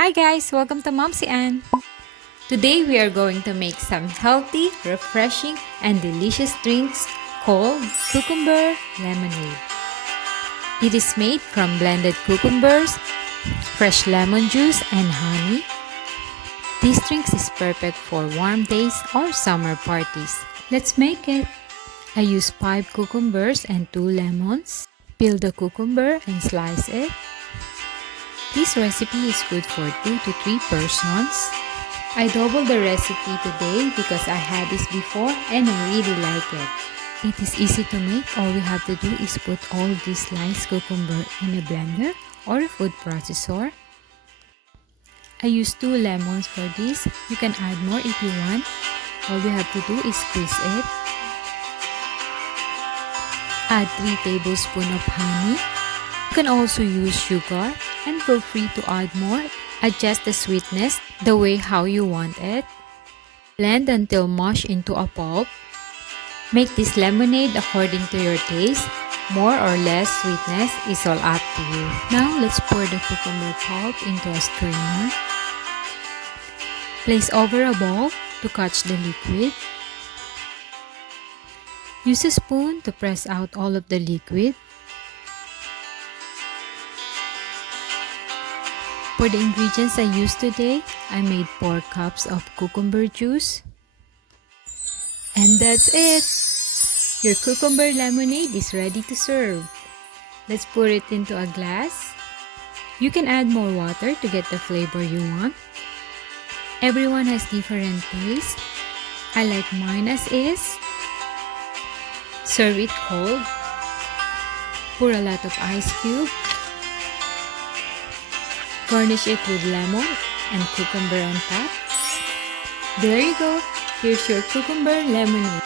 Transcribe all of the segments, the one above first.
Hi guys, welcome to MomZ. Today we are going to make some healthy, refreshing, and delicious drinks called cucumber lemonade. It is made from blended cucumbers, fresh lemon juice, and honey. This drink is perfect for warm days or summer parties. Let's make it. I use 5 cucumbers and 2 lemons. Peel the cucumber and slice it. This recipe is good for 2 to 3 persons. I doubled the recipe today because I had this before and I really like it. It is easy to make. All we have to do is put all this sliced cucumber in a blender or a food processor. I used 2 lemons for this. You can add more if you want. All we have to do is squeeze it. Add 3 tablespoons of honey. You can also use sugar and feel free to add more. Adjust the sweetness the way how you want it. Blend until mush into a pulp. Make this lemonade according to your taste. More or less sweetness is all up to you. Now let's pour the cucumber pulp into a strainer. Place over a bowl to catch the liquid. Use a spoon to press out all of the liquid. For the ingredients I used today, I made 4 cups of cucumber juice. And that's it! Your cucumber lemonade is ready to serve. Let's pour it into a glass. You can add more water to get the flavor you want. Everyone has different taste. I like mine as is. Serve it cold. Pour a lot of ice cube. Garnish it with lemon and cucumber on top. There you go. Here's your cucumber lemonade.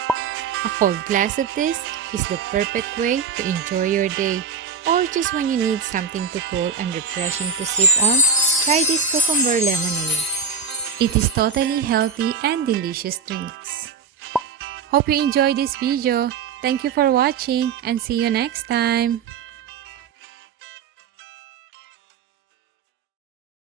A cold glass of this is the perfect way to enjoy your day. Or just when you need something to cool and refreshing to sip on, try this cucumber lemonade. It is totally healthy and delicious drinks. Hope you enjoyed this video. Thank you for watching and see you next time.